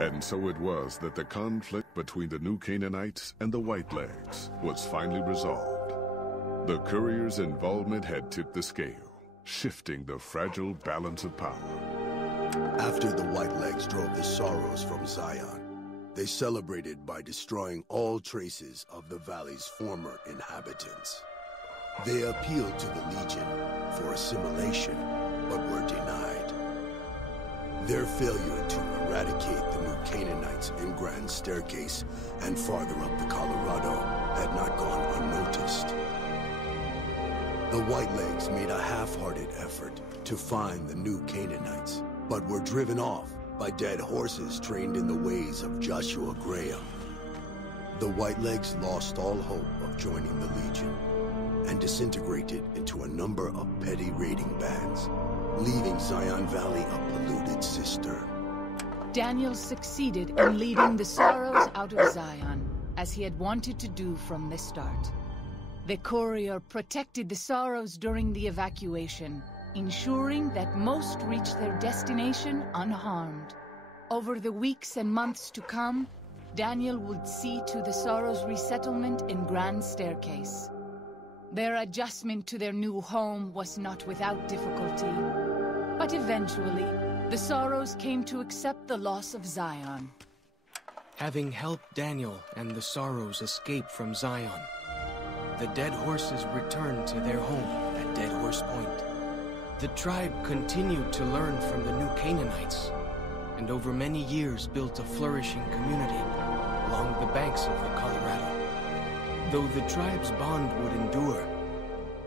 And so it was that the conflict between the New Canaanites and the Whitelegs was finally resolved. The courier's involvement had tipped the scale, shifting the fragile balance of power. After the Whitelegs drove the Sorrows from Zion, they celebrated by destroying all traces of the valley's former inhabitants. They appealed to the Legion for assimilation, but were denied. Their failure to eradicate the New Canaanites in Grand Staircase and farther up the Colorado had not gone unnoticed. The Whitelegs made a half-hearted effort to find the New Canaanites, but were driven off by dead horses trained in the ways of Joshua Graham. The Whitelegs lost all hope of joining the Legion and disintegrated into a number of petty raiding bands, leaving Zion Valley a polluted cistern. Daniel succeeded in leading the Sorrows out of Zion, as he had wanted to do from the start. The courier protected the Sorrows during the evacuation, ensuring that most reached their destination unharmed. Over the weeks and months to come, Daniel would see to the Sorrows' resettlement in Grand Staircase. Their adjustment to their new home was not without difficulty, but eventually, the Sorrows came to accept the loss of Zion. Having helped Daniel and the Sorrows escape from Zion, the dead horses returned to their home at Dead Horse Point. The tribe continued to learn from the New Canaanites, and over many years built a flourishing community along the banks of the Colorado. Though the tribe's bond would endure,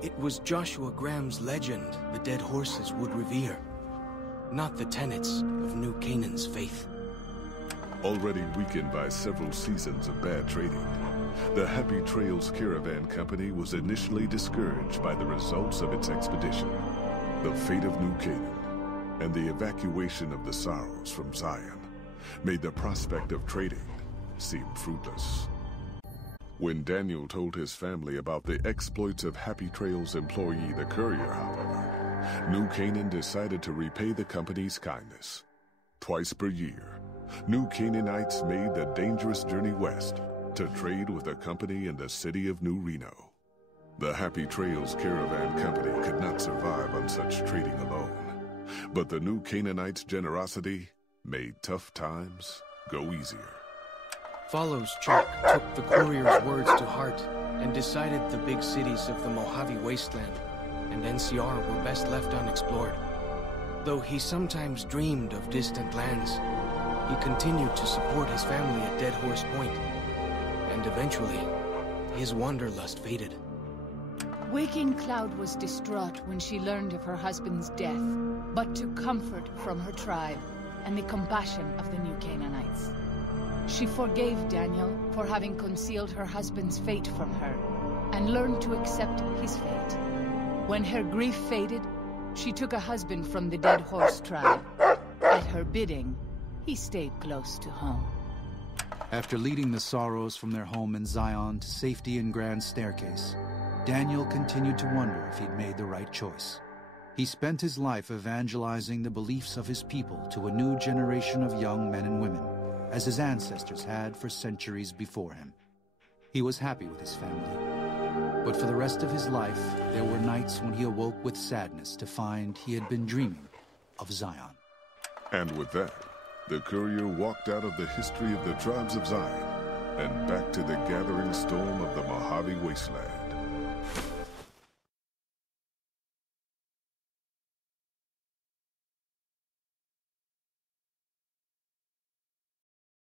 it was Joshua Graham's legend the dead horses would revere, not the tenets of New Canaan's faith. Already weakened by several seasons of bad trading, the Happy Trails Caravan Company was initially discouraged by the results of its expedition. The fate of New Canaan and the evacuation of the Sorrows from Zion made the prospect of trading seem fruitless. When Daniel told his family about the exploits of Happy Trails employee the courier, however, New Canaan decided to repay the company's kindness. Twice per year, New Canaanites made the dangerous journey west to trade with a company in the city of New Reno. The Happy Trails Caravan Company could not survive on such trading alone, but the New Canaanites' generosity made tough times go easier. Follows Chuck took the courier's words to heart and decided the big cities of the Mojave Wasteland and NCR were best left unexplored. Though he sometimes dreamed of distant lands, he continued to support his family at Dead Horse Point, and eventually, his wanderlust faded. Waking Cloud was distraught when she learned of her husband's death, but took comfort from her tribe and the compassion of the New Canaanites. She forgave Daniel for having concealed her husband's fate from her, and learned to accept his fate. When her grief faded, she took a husband from the Dead Horse tribe. At her bidding, he stayed close to home. After leading the Sorrows from their home in Zion to safety in Grand Staircase, Daniel continued to wonder if he'd made the right choice. He spent his life evangelizing the beliefs of his people to a new generation of young men and women, as his ancestors had for centuries before him. He was happy with his family, but for the rest of his life, there were nights when he awoke with sadness to find he had been dreaming of Zion. And with that, the courier walked out of the history of the tribes of Zion and back to the gathering storm of the Mojave Wasteland.